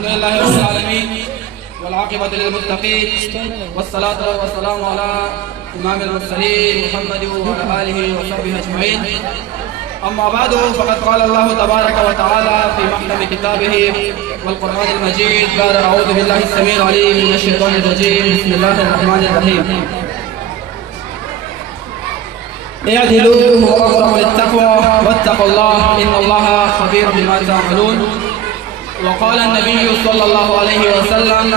الحمد لله رب العالمين والعاقبة للمتقين والصلاة والسلام على إمام المرسلين محمد وعلى آله وصحبه أجمعين. أما بعد فقد قال الله تبارك وتعالى في محكم كتابه والقرآن المجيد بعد أعوذ بالله السميع العليم من الشيطان الرجيم بسم الله الرحمن الرحيم. اعدلوا هو أقرب للتقوى واتقوا الله إن الله خبير بما تعملون. وقال النبي صلى الله عليه وسلم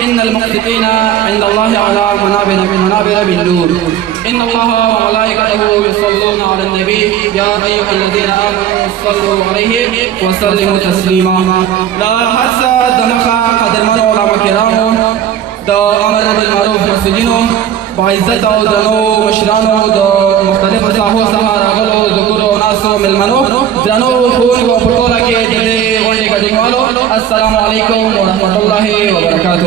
إن المقسطين عند الله على منابر من نور إن الله وملائكته يصلون على النبي يا أيها الذين آمنوا صلوا عليه وسلموا تسليما. لا حسد دمخا قدر من علماء كرام دا أمر بالمعروف مسجدين بعزت او درنو مشرانو د مختلف ساحو څخه راغلو ذکرو ناسو ملمنو درنو ښوونکو په ټوله کې د دې غونډې ګډونوالو السلام علیکم ورحمت الله وبرکاتو.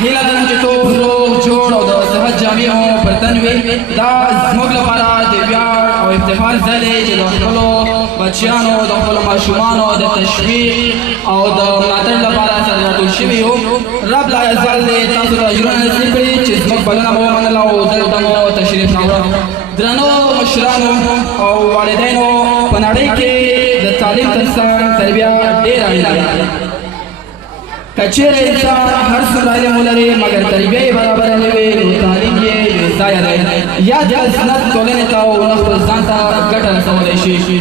هیله لرم چې ټول روغ جوړ او د صحت جامې مو پر تن وي. دا زموږ لپاره د ویاړ او افتخار ځای دی چې د خپلو بچیانو د خپلو ماشومانو د تشویق او د ملاتړ لپاره سره راټول شوي یو. رب لا یزال دې تاسو ته اجرونه نصیب کړي چې زموږ بلنه مو ومنله او دلته مو تشریف راوړه. درنو مشرانو او والدینو په نړۍ کې د تعلیم ترڅنګ تربیه ډېره اړینه ده. که چېرې انسان هر څومره علم ولري مګر تربیه یې برابره نه وي نو تعلیم یې بې ځایه دی. یا د عظمت ټولنې ته او نه خپل ځان ته ګټه رسولی شي.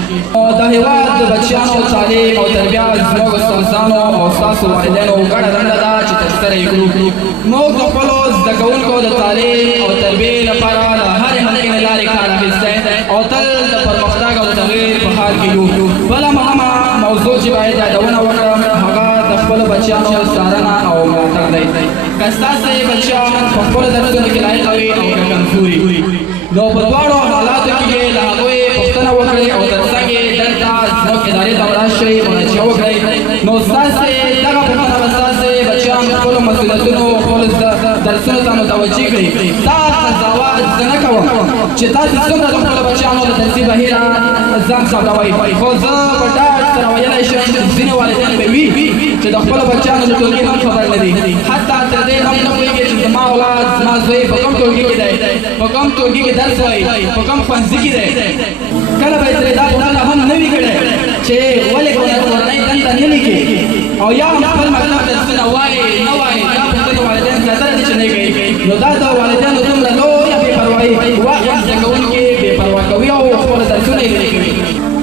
د هېواد د بچیانو تعلیم او تربیه زموږ استادانو او ستاسو والدینو ګډه دنده ده چې ترسره یې کړو. موږ د خپلو زده کوونکو د تعلیم او تربیې لپاره له هرې ممکنې لارې کار اخیستی او تل د پرمختګ او د تغییر په حال کې یو. بله مهمه موضوع چې باید یادونه وکړم هغه د خپلو بچیانو څارنه او ملاتړ دی. که ستاسې بچیان په خپلو درسونو کې لایق وي او که کمزوري نو په دواړو حالاتو کې له هغوی پوښتنه وکړئ او ترڅنګ یې دلته زموږ ادارې ته وراشئ مراجعه وکړئ. نو ستاسې دغه پوښتنه به ستاسې بچیان خپلو مسؤلیتونو خپلو درسونو ته متوجه کړي. دا قضاوت زه نه کوم چې تاسې څومره د خپلو بچیانو د درسي بهیره ځان خبروئ، خو زه په ډاډ سره ویلی شم ځینې والدین به وي چې د خپلو بچیانو د ټولګي هم خبر نه دي. حتی تر دې هم نه پوهېږي چې زما اولاد زما زوی په کوم ټولګي کې دی، په کوم ټولګي کې درس وایي، په کوم ښوونځي کې دی. کله به یې ترې دا پوښتنه هم نه وي کړې چې ولې کورنۍ دنده نه لیکي او یا هم خپل مطلب درسونه وایي نه وایي. دا پوښتنې والدین زیاتره دي چې نه کوي. نو دا د والدینو دومره لویه بې پروایي واقعا زده کوونکي بې پروا کوي او خپل درسونه یې لرې کوي.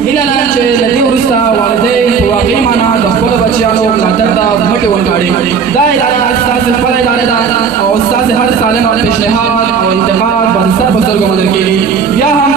هیله لرم چې له دې وروسته والدین په واقعي معنا د خپلو بچیانو ملاتړ ته مټې ورکاړي. دا اداره ستاسې خپله اداره ده او ستاسې هر سالم پیشنهاد او انتقاد به د سر په سترګو منل کېږي. بیا هم